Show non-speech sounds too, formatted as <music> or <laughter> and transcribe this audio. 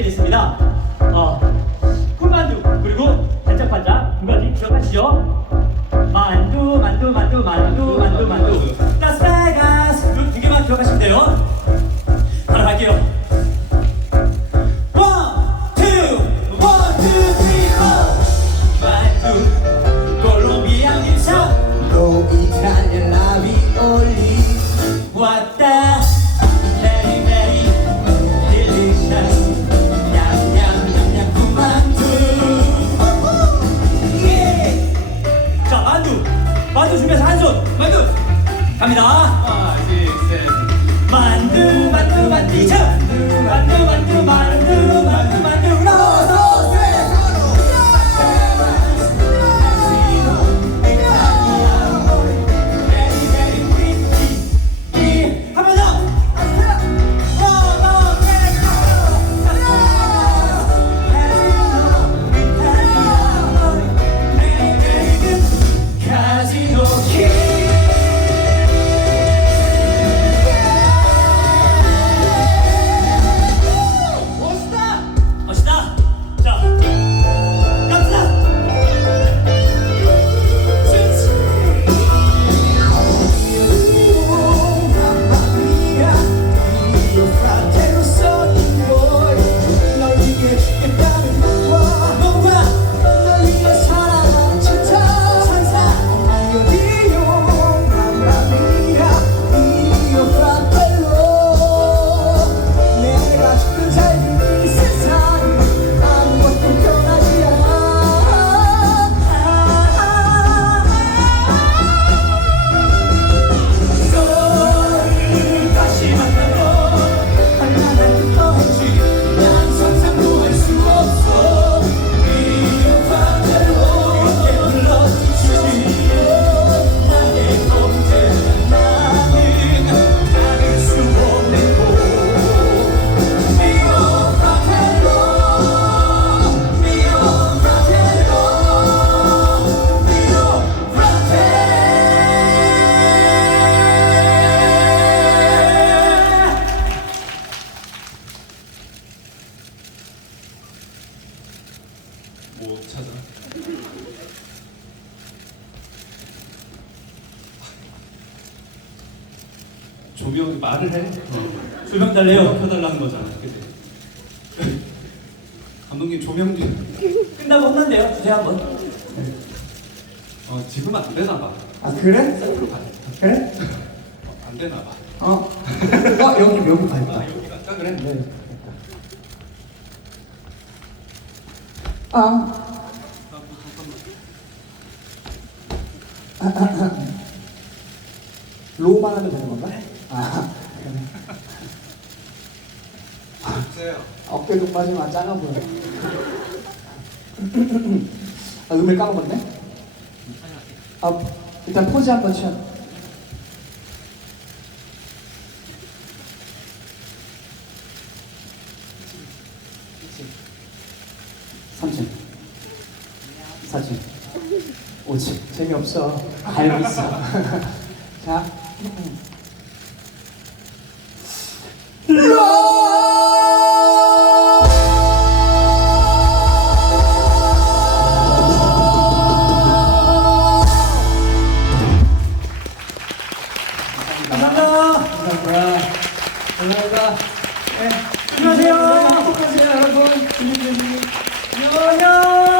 받게 됐습니다. 어, 군만두 그리고 반짝반짝 두 가지 기억하시죠? 만두, 만두, 만두, 만두, 만두, 만두. 만두. 만두 준비해서 한 손. 만두. 갑니다. 만두, 만두, 만두, 자. 만두, 만두, 만두, 만두, 조명이 말을 해. 어. 조명 달래요 켜달라는 거잖아. 그치? 감독님 조명 좀. 끝나고 혼난대요 주세요 한번 어, 지금 안 되나 봐. 아 그래? 그래? 어, 안 되나 봐. 어. 어 여기 여기 갈까? 아, 여기 갈까? 그래. 네. 아. 로만 하면 되는 건가? 아. 어깨 동무하지만 작아 보여. <clears throat> 아, 음을 까먹었네? 아, 일단 포즈 한번 취하. 삼층, 사층, 오층. 재미없어. 알고 있어. <laughs> 자. 감사합니다 감사합니다. 감사합니다. 네. 안녕하세요 행복하세요, 여러분. 안녕히 계세요. 안녕